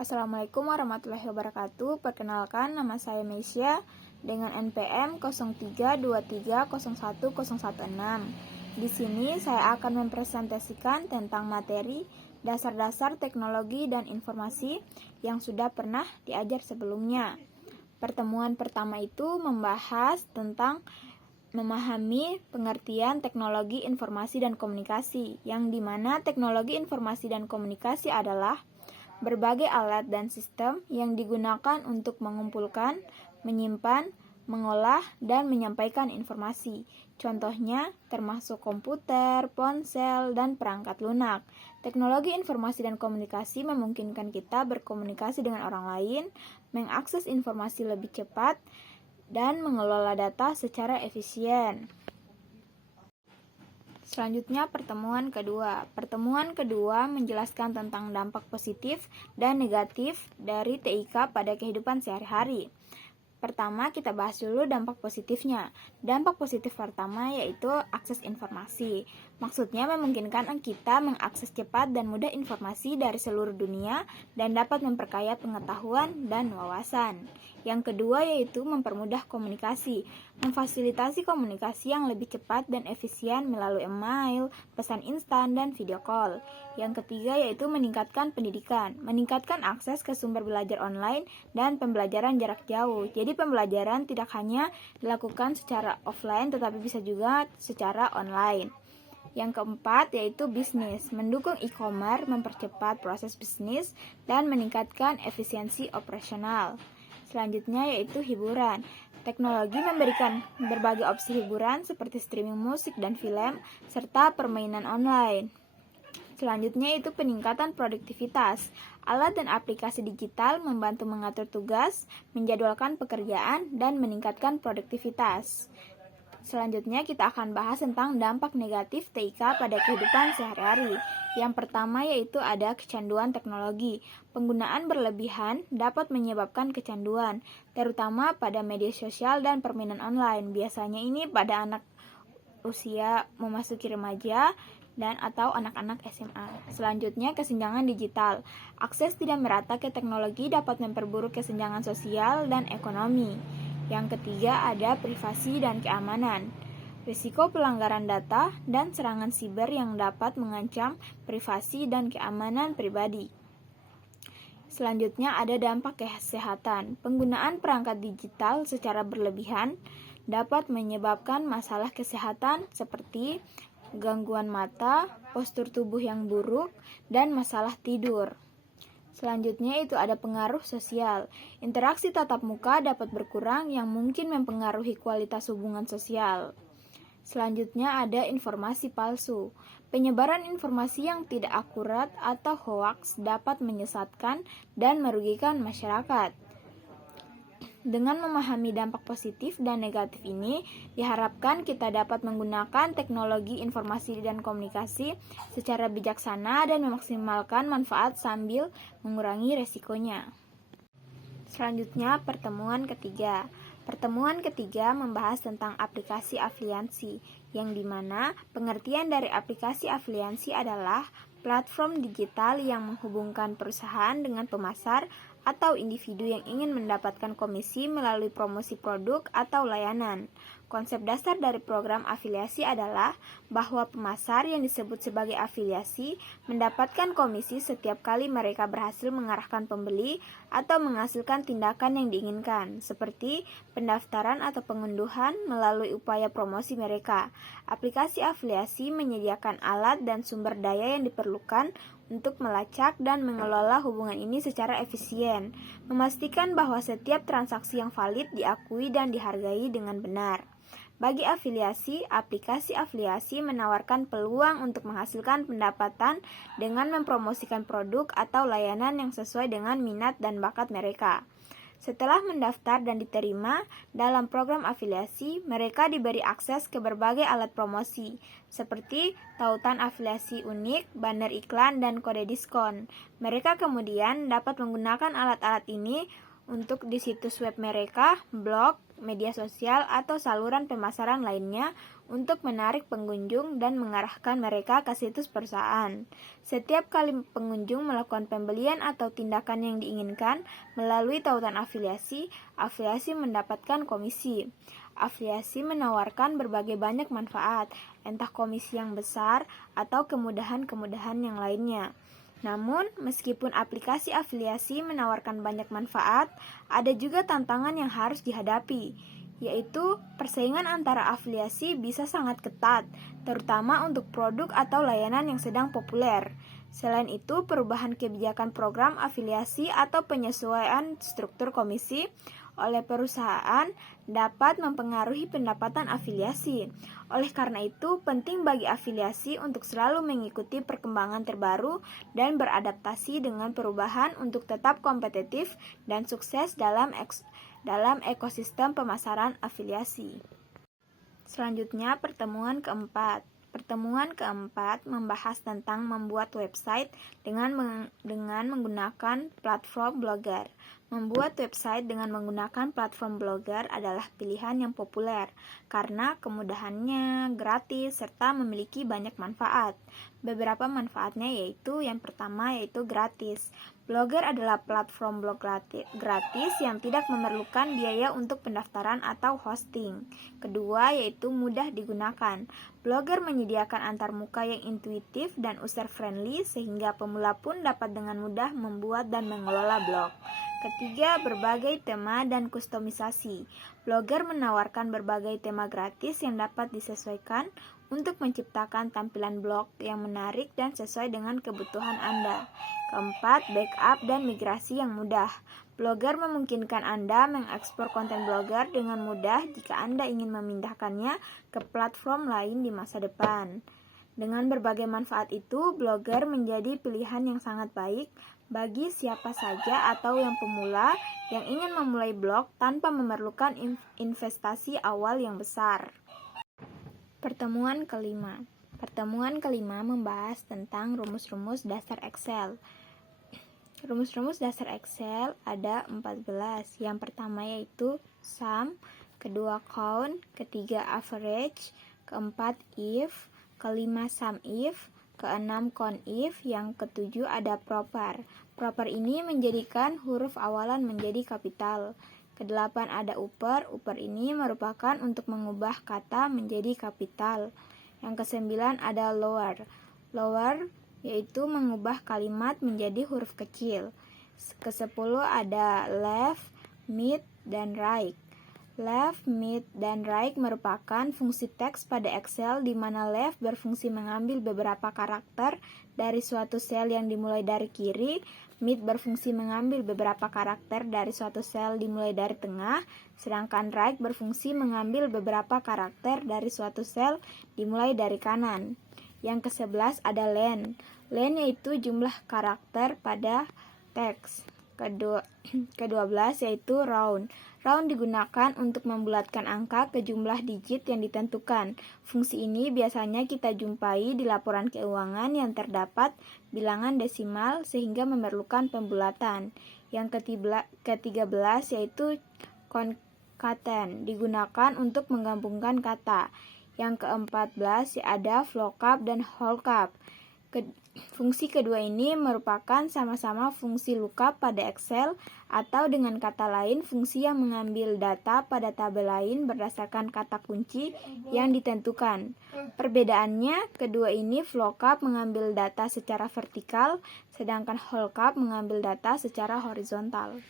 Assalamualaikum warahmatullahi wabarakatuh. Perkenalkan, nama saya Meisya dengan NPM 0323010116. Di sini saya akan mempresentasikan tentang materi dasar-dasar teknologi dan informasi yang sudah pernah diajar sebelumnya. Pertemuan pertama itu membahas tentang memahami pengertian teknologi informasi dan komunikasi, yang dimana teknologi informasi dan komunikasi adalah berbagai alat dan sistem yang digunakan untuk mengumpulkan, menyimpan, mengolah, dan menyampaikan informasi. Contohnya termasuk komputer, ponsel, dan perangkat lunak. Teknologi informasi dan komunikasi memungkinkan kita berkomunikasi dengan orang lain, mengakses informasi lebih cepat, dan mengelola data secara efisien. Selanjutnya pertemuan kedua. Pertemuan kedua menjelaskan tentang dampak positif dan negatif dari TIK pada kehidupan sehari-hari. Pertama, kita bahas dulu dampak positifnya. Dampak positif pertama yaitu akses informasi. Maksudnya memungkinkan kita mengakses cepat dan mudah informasi dari seluruh dunia dan dapat memperkaya pengetahuan dan wawasan. Yang kedua yaitu mempermudah komunikasi, memfasilitasi komunikasi yang lebih cepat dan efisien melalui email, pesan instan, dan video call. Yang ketiga yaitu meningkatkan pendidikan, meningkatkan akses ke sumber belajar online dan pembelajaran jarak jauh. Jadi pembelajaran tidak hanya dilakukan secara offline tetapi bisa juga secara online. Yang keempat yaitu bisnis, mendukung e-commerce, mempercepat proses bisnis, dan meningkatkan efisiensi operasional. Selanjutnya yaitu hiburan. Teknologi memberikan berbagai opsi hiburan seperti streaming musik dan film, serta permainan online. Selanjutnya itu peningkatan produktivitas. Alat dan aplikasi digital membantu mengatur tugas, menjadwalkan pekerjaan, dan meningkatkan produktivitas. Selanjutnya kita akan bahas tentang dampak negatif TIK pada kehidupan sehari-hari. Yang pertama yaitu ada kecanduan teknologi. Penggunaan berlebihan dapat menyebabkan kecanduan, terutama pada media sosial dan permainan online. Biasanya ini pada anak usia memasuki remaja dan atau anak-anak SMA. Selanjutnya kesenjangan digital. Akses tidak merata ke teknologi dapat memperburuk kesenjangan sosial dan ekonomi. Yang ketiga ada privasi dan keamanan. Risiko pelanggaran data dan serangan siber yang dapat mengancam privasi dan keamanan pribadi. Selanjutnya ada dampak kesehatan. Penggunaan perangkat digital secara berlebihan dapat menyebabkan masalah kesehatan seperti gangguan mata, postur tubuh yang buruk, dan masalah tidur. Selanjutnya itu ada pengaruh sosial. Interaksi tatap muka dapat berkurang yang mungkin mempengaruhi kualitas hubungan sosial. Selanjutnya ada informasi palsu. Penyebaran informasi yang tidak akurat atau hoaks dapat menyesatkan dan merugikan masyarakat. Dengan memahami dampak positif dan negatif ini, diharapkan kita dapat menggunakan teknologi informasi dan komunikasi secara bijaksana dan memaksimalkan manfaat sambil mengurangi resikonya. Selanjutnya, pertemuan ketiga. Pertemuan ketiga membahas tentang aplikasi afiliasi, yang dimana pengertian dari aplikasi afiliasi adalah platform digital yang menghubungkan perusahaan dengan pemasar atau individu yang ingin mendapatkan komisi melalui promosi produk atau layanan. Konsep dasar dari program afiliasi adalah bahwa pemasar yang disebut sebagai afiliasi mendapatkan komisi setiap kali mereka berhasil mengarahkan pembeli atau menghasilkan tindakan yang diinginkan, seperti pendaftaran atau pengunduhan melalui upaya promosi mereka. Aplikasi afiliasi menyediakan alat dan sumber daya yang diperlukan untuk melacak dan mengelola hubungan ini secara efisien, memastikan bahwa setiap transaksi yang valid diakui dan dihargai dengan benar. Bagi afiliasi, aplikasi afiliasi menawarkan peluang untuk menghasilkan pendapatan dengan mempromosikan produk atau layanan yang sesuai dengan minat dan bakat mereka. Setelah mendaftar dan diterima dalam program afiliasi, mereka diberi akses ke berbagai alat promosi, seperti tautan afiliasi unik, banner iklan, dan kode diskon. Mereka kemudian dapat menggunakan alat-alat ini untuk di situs web mereka, blog, media sosial, atau saluran pemasaran lainnya untuk menarik pengunjung dan mengarahkan mereka ke situs perusahaan. Setiap kali pengunjung melakukan pembelian atau tindakan yang diinginkan melalui tautan afiliasi, afiliasi mendapatkan komisi. Afiliasi menawarkan berbagai banyak manfaat, entah komisi yang besar atau kemudahan-kemudahan yang lainnya. Namun, meskipun aplikasi afiliasi menawarkan banyak manfaat, ada juga tantangan yang harus dihadapi, yaitu persaingan antara afiliasi bisa sangat ketat, terutama untuk produk atau layanan yang sedang populer. Selain itu, perubahan kebijakan program afiliasi atau penyesuaian struktur komisi oleh perusahaan dapat mempengaruhi pendapatan afiliasi. Oleh karena itu, penting bagi afiliasi untuk selalu mengikuti perkembangan terbaru dan beradaptasi dengan perubahan untuk tetap kompetitif dan sukses dalam ekosistem pemasaran afiliasi. Selanjutnya, pertemuan keempat. Pertemuan keempat membahas tentang membuat website dengan menggunakan platform Blogger. Membuat website dengan menggunakan platform Blogger adalah pilihan yang populer karena kemudahannya, gratis, serta memiliki banyak manfaat. Beberapa manfaatnya yaitu yang pertama yaitu gratis. Blogger adalah platform blog gratis yang tidak memerlukan biaya untuk pendaftaran atau hosting. Kedua yaitu mudah digunakan. Blogger menyediakan antarmuka yang intuitif dan user-friendly sehingga pemula pun dapat dengan mudah membuat dan mengelola blog. Ketiga, berbagai tema dan kustomisasi. Blogger menawarkan berbagai tema gratis yang dapat disesuaikan untuk menciptakan tampilan blog yang menarik dan sesuai dengan kebutuhan Anda. Keempat, backup dan migrasi yang mudah. Blogger memungkinkan Anda mengekspor konten Blogger dengan mudah jika Anda ingin memindahkannya ke platform lain di masa depan. Dengan berbagai manfaat itu, Blogger menjadi pilihan yang sangat baik bagi siapa saja atau yang pemula yang ingin memulai blog tanpa memerlukan investasi awal yang besar. Pertemuan kelima. Pertemuan kelima membahas tentang rumus-rumus dasar Excel. Rumus-rumus dasar Excel ada 14. Yang pertama yaitu sum, kedua count, ketiga average, keempat if, kelima sum if, keenam count if, yang ketujuh ada proper. Proper ini menjadikan huruf awalan menjadi kapital. Kedelapan ada upper. Upper ini merupakan untuk mengubah kata menjadi kapital. Yang kesembilan ada lower. Lower yaitu mengubah kalimat menjadi huruf kecil. Kesepuluh ada left, mid, dan right. Left, mid, dan right merupakan fungsi teks pada Excel di mana left berfungsi mengambil beberapa karakter dari suatu sel yang dimulai dari kiri, mid berfungsi mengambil beberapa karakter dari suatu sel dimulai dari tengah, sedangkan right berfungsi mengambil beberapa karakter dari suatu sel dimulai dari kanan. Yang ke-11 ada len. Len yaitu jumlah karakter pada teks. Ke-12 yaitu round. Round digunakan untuk membulatkan angka ke jumlah digit yang ditentukan. Fungsi ini biasanya kita jumpai di laporan keuangan yang terdapat bilangan desimal sehingga memerlukan pembulatan. Yang ke-13 yaitu concaten, digunakan untuk menggabungkan kata. Yang ke-14 ada VLOOKUP dan HOLOCUP. Fungsi kedua ini merupakan sama-sama fungsi lookup pada Excel atau dengan kata lain fungsi yang mengambil data pada tabel lain berdasarkan kata kunci yang ditentukan. Perbedaannya, kedua ini VLOOKUP mengambil data secara vertikal, sedangkan HOLOCUP mengambil data secara horizontal.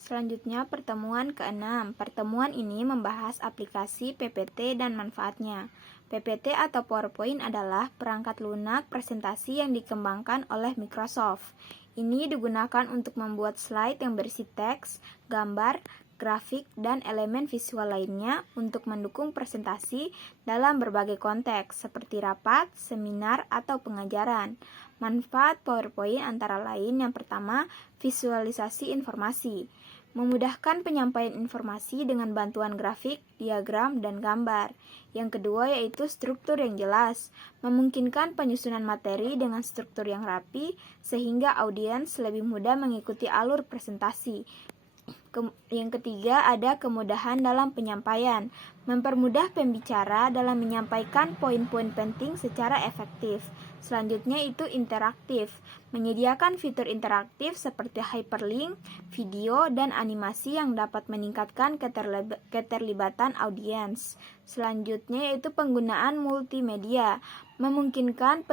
Selanjutnya pertemuan ke-6. Pertemuan ini membahas aplikasi PPT dan manfaatnya. PPT atau PowerPoint adalah perangkat lunak presentasi yang dikembangkan oleh Microsoft. Ini digunakan untuk membuat slide yang berisi teks, gambar, grafik, dan elemen visual lainnya untuk mendukung presentasi dalam berbagai konteks seperti rapat, seminar, atau pengajaran. Manfaat PowerPoint antara lain yang pertama, visualisasi informasi. Memudahkan penyampaian informasi dengan bantuan grafik, diagram, dan gambar. Yang kedua yaitu struktur yang jelas, memungkinkan penyusunan materi dengan struktur yang rapi sehingga audiens lebih mudah mengikuti alur presentasi. Yang ketiga ada kemudahan dalam penyampaian, mempermudah pembicara dalam menyampaikan poin-poin penting secara efektif. Selanjutnya itu interaktif, menyediakan fitur interaktif seperti hyperlink, video, dan animasi yang dapat meningkatkan keterlibatan audiens. Selanjutnya yaitu penggunaan multimedia, memungkinkan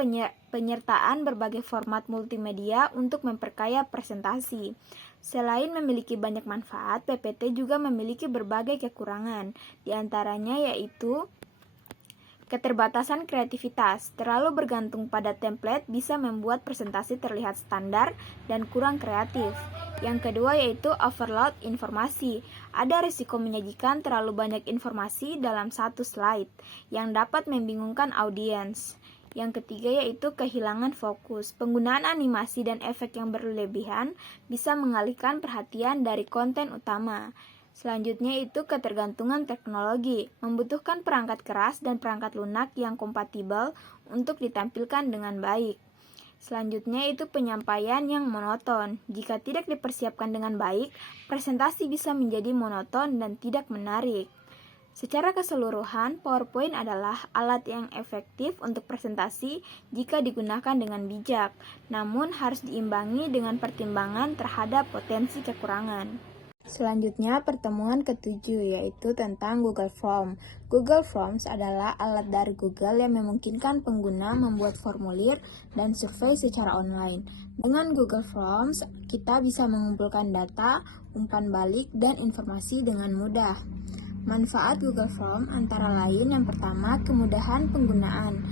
penyertaan berbagai format multimedia untuk memperkaya presentasi. Selain memiliki banyak manfaat, PPT juga memiliki berbagai kekurangan. Di antaranya yaitu keterbatasan kreativitas. Terlalu bergantung pada template bisa membuat presentasi terlihat standar dan kurang kreatif. Yang kedua yaitu overload informasi. Ada risiko menyajikan terlalu banyak informasi dalam satu slide yang dapat membingungkan audiens. Yang ketiga yaitu kehilangan fokus. Penggunaan animasi dan efek yang berlebihan bisa mengalihkan perhatian dari konten utama. Selanjutnya itu ketergantungan teknologi, membutuhkan perangkat keras dan perangkat lunak yang kompatibel untuk ditampilkan dengan baik. Selanjutnya itu penyampaian yang monoton. Jika tidak dipersiapkan dengan baik, presentasi bisa menjadi monoton dan tidak menarik. Secara keseluruhan, PowerPoint adalah alat yang efektif untuk presentasi jika digunakan dengan bijak, namun harus diimbangi dengan pertimbangan terhadap potensi kekurangan. Selanjutnya, pertemuan ketujuh yaitu tentang Google Form. Google Forms adalah alat dari Google yang memungkinkan pengguna membuat formulir dan survei secara online. Dengan Google Forms, kita bisa mengumpulkan data, umpan balik, dan informasi dengan mudah. Manfaat Google Form antara lain yang pertama, kemudahan penggunaan.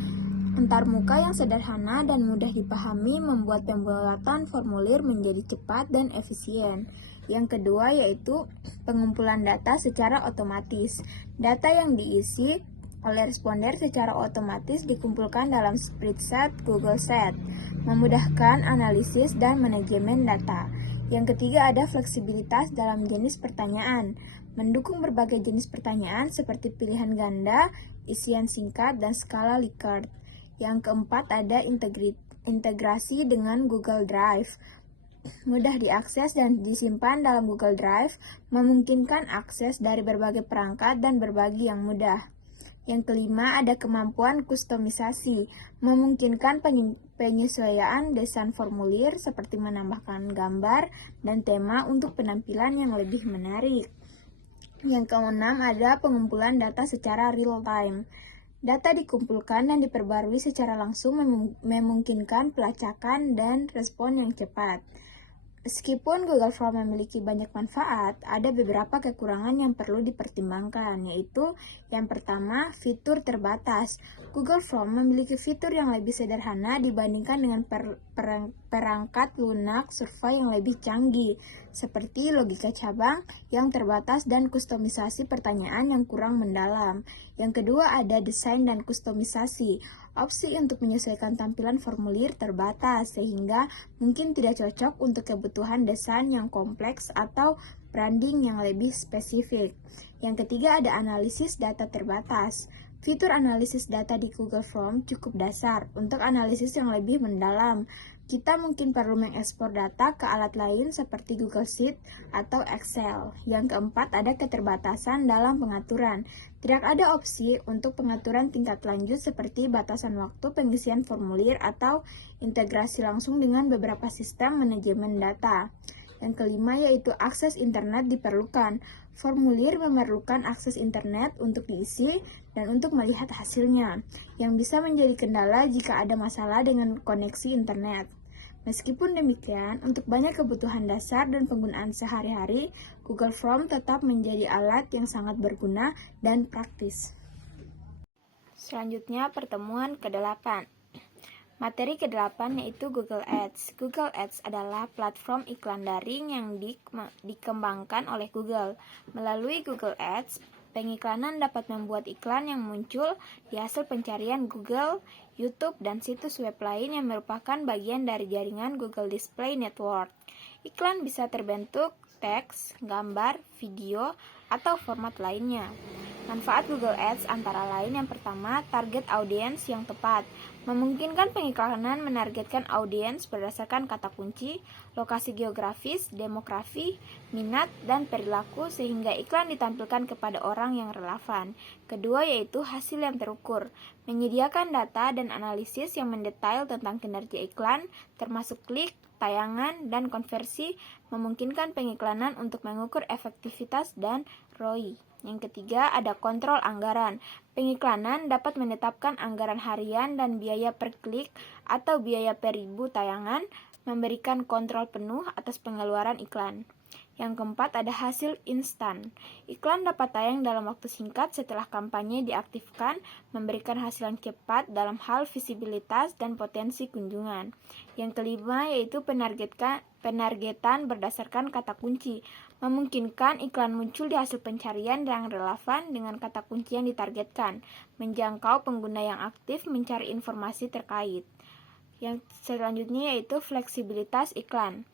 Antarmuka yang sederhana dan mudah dipahami membuat pembuatan formulir menjadi cepat dan efisien. Yang kedua yaitu pengumpulan data secara otomatis. Data yang diisi oleh responder secara otomatis dikumpulkan dalam spreadsheet Google Sheet, memudahkan analisis dan manajemen data. Yang ketiga ada fleksibilitas dalam jenis pertanyaan, mendukung berbagai jenis pertanyaan seperti pilihan ganda, isian singkat, dan skala Likert. Yang keempat ada integrasi dengan Google Drive, mudah diakses dan disimpan dalam Google Drive, memungkinkan akses dari berbagai perangkat dan berbagi yang mudah. Yang kelima ada kemampuan kustomisasi, memungkinkan penyesuaian desain formulir seperti menambahkan gambar dan tema untuk penampilan yang lebih menarik. Yang keenam ada pengumpulan data secara real time. Data dikumpulkan dan diperbarui secara langsung memungkinkan pelacakan dan respon yang cepat. Meskipun Google Form memiliki banyak manfaat, ada beberapa kekurangan yang perlu dipertimbangkan, yaitu yang pertama, fitur terbatas. Google Form memiliki fitur yang lebih sederhana dibandingkan dengan perangkat lunak survei yang lebih canggih, seperti logika cabang yang terbatas dan kustomisasi pertanyaan yang kurang mendalam. Yang kedua ada desain dan kustomisasi. Opsi untuk menyesuaikan tampilan formulir terbatas, sehingga mungkin tidak cocok untuk kebutuhan desain yang kompleks atau branding yang lebih spesifik. Yang ketiga ada analisis data terbatas. Fitur analisis data di Google Form cukup dasar. Untuk analisis yang lebih mendalam, kita mungkin perlu mengekspor data ke alat lain seperti Google Sheet atau Excel. Yang keempat ada keterbatasan dalam pengaturan. Tidak ada opsi untuk pengaturan tingkat lanjut seperti batasan waktu pengisian formulir atau integrasi langsung dengan beberapa sistem manajemen data. Yang kelima yaitu akses internet diperlukan. Formulir memerlukan akses internet untuk diisi dan untuk melihat hasilnya, yang bisa menjadi kendala jika ada masalah dengan koneksi internet. Meskipun demikian, untuk banyak kebutuhan dasar dan penggunaan sehari-hari, Google Form tetap menjadi alat yang sangat berguna dan praktis. Selanjutnya, pertemuan ke-8. Materi ke-8 yaitu Google Ads. Google Ads adalah platform iklan daring yang dikembangkan oleh Google. Melalui Google Ads, pengiklanan dapat membuat iklan yang muncul di hasil pencarian Google, YouTube, dan situs web lain yang merupakan bagian dari jaringan Google Display Network. Iklan bisa terbentuk teks, gambar, video, atau format lainnya. Manfaat Google Ads antara lain yang pertama, target audiens yang tepat. Memungkinkan pengiklanan menargetkan audiens berdasarkan kata kunci, lokasi geografis, demografi, minat, dan perilaku sehingga iklan ditampilkan kepada orang yang relevan. Kedua yaitu hasil yang terukur. Menyediakan data dan analisis yang mendetail tentang kinerja iklan, termasuk klik, tayangan, dan konversi, memungkinkan pengiklanan untuk mengukur efektivitas dan ROI. Yang ketiga, ada kontrol anggaran. Pengiklanan dapat menetapkan anggaran harian dan biaya per klik atau biaya per ribu tayangan, memberikan kontrol penuh atas pengeluaran iklan. Yang keempat, ada hasil instan. Iklan dapat tayang dalam waktu singkat setelah kampanye diaktifkan, memberikan hasil yang cepat dalam hal visibilitas dan potensi kunjungan. Yang kelima, yaitu penargetan berdasarkan kata kunci. Memungkinkan iklan muncul di hasil pencarian yang relevan dengan kata kunci yang ditargetkan, menjangkau pengguna yang aktif mencari informasi terkait. Yang selanjutnya yaitu fleksibilitas iklan.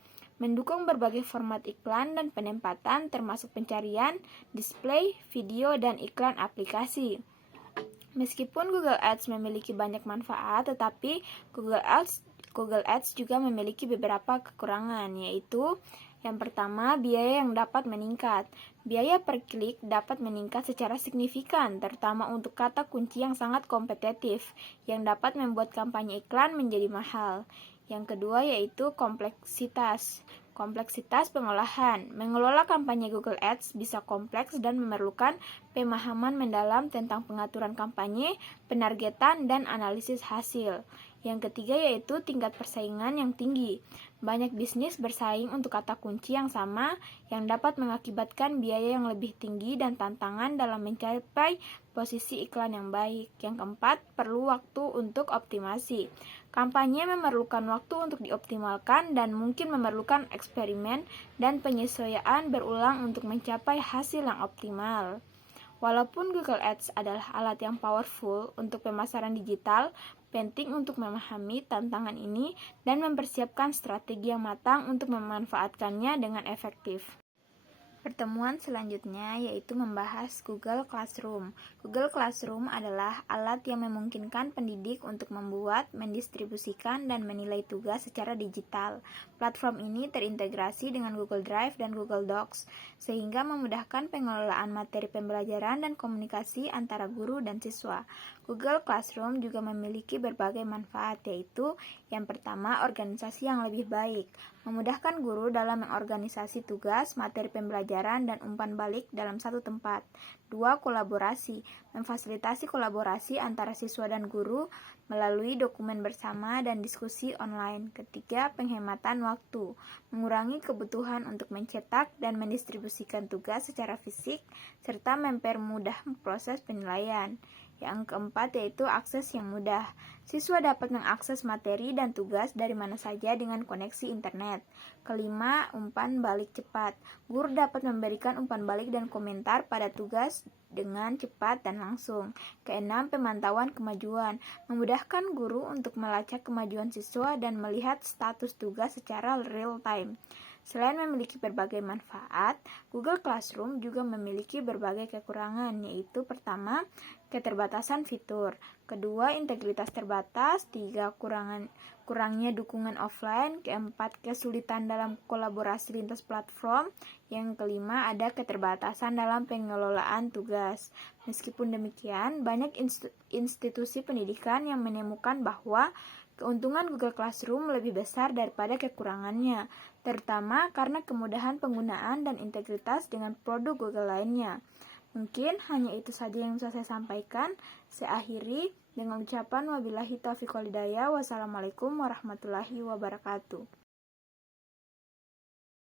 Mendukung berbagai format iklan dan penempatan termasuk pencarian, display, video, dan iklan aplikasi. Meskipun Google Ads memiliki banyak manfaat, tetapi Google Ads juga memiliki beberapa kekurangan, yaitu yang pertama, biaya yang dapat meningkat. Biaya per klik dapat meningkat secara signifikan, terutama untuk kata kunci yang sangat kompetitif, yang dapat membuat kampanye iklan menjadi mahal. Yang kedua yaitu kompleksitas. Kompleksitas pengolahan. Mengelola kampanye Google Ads bisa kompleks dan memerlukan pemahaman mendalam tentang pengaturan kampanye, penargetan, dan analisis hasil. Yang ketiga yaitu tingkat persaingan yang tinggi. Banyak bisnis bersaing untuk kata kunci yang sama yang dapat mengakibatkan biaya yang lebih tinggi dan tantangan dalam mencapai posisi iklan yang baik. Yang keempat, perlu waktu untuk optimasi. Kampanye memerlukan waktu untuk dioptimalkan dan mungkin memerlukan eksperimen dan penyesuaian berulang untuk mencapai hasil yang optimal. Walaupun Google Ads adalah alat yang powerful untuk pemasaran digital, penting untuk memahami tantangan ini dan mempersiapkan strategi yang matang untuk memanfaatkannya dengan efektif. Pertemuan selanjutnya yaitu membahas Google Classroom. Google Classroom adalah alat yang memungkinkan pendidik untuk membuat, mendistribusikan, dan menilai tugas secara digital. Platform ini terintegrasi dengan Google Drive dan Google Docs, sehingga memudahkan pengelolaan materi pembelajaran dan komunikasi antara guru dan siswa. Google Classroom juga memiliki berbagai manfaat, yaitu yang pertama, organisasi yang lebih baik. Memudahkan guru dalam mengorganisasi tugas, materi pembelajaran, dan umpan balik dalam satu tempat. 2. Kolaborasi. Memfasilitasi kolaborasi antara siswa dan guru melalui dokumen bersama dan diskusi online. Ketiga, penghematan waktu. Mengurangi kebutuhan untuk mencetak dan mendistribusikan tugas secara fisik, serta mempermudah proses penilaian. Yang keempat yaitu akses yang mudah. Siswa dapat mengakses materi dan tugas dari mana saja dengan koneksi internet. Kelima, umpan balik cepat. Guru dapat memberikan umpan balik dan komentar pada tugas dengan cepat dan langsung. Keenam, pemantauan kemajuan. Memudahkan guru untuk melacak kemajuan siswa dan melihat status tugas secara real time. Selain memiliki berbagai manfaat, Google Classroom juga memiliki berbagai kekurangan, yaitu pertama, keterbatasan fitur, kedua, integritas terbatas, tiga, kurangnya dukungan offline, keempat, kesulitan dalam kolaborasi lintas platform, yang kelima, ada keterbatasan dalam pengelolaan tugas. Meskipun demikian, banyak institusi pendidikan yang menemukan bahwa keuntungan Google Classroom lebih besar daripada kekurangannya, terutama karena kemudahan penggunaan dan integritas dengan produk Google lainnya. Mungkin hanya itu saja yang bisa saya sampaikan. Saya akhiri dengan ucapan wabillahi taufiq wal hidayah. Wassalamualaikum warahmatullahi wabarakatuh.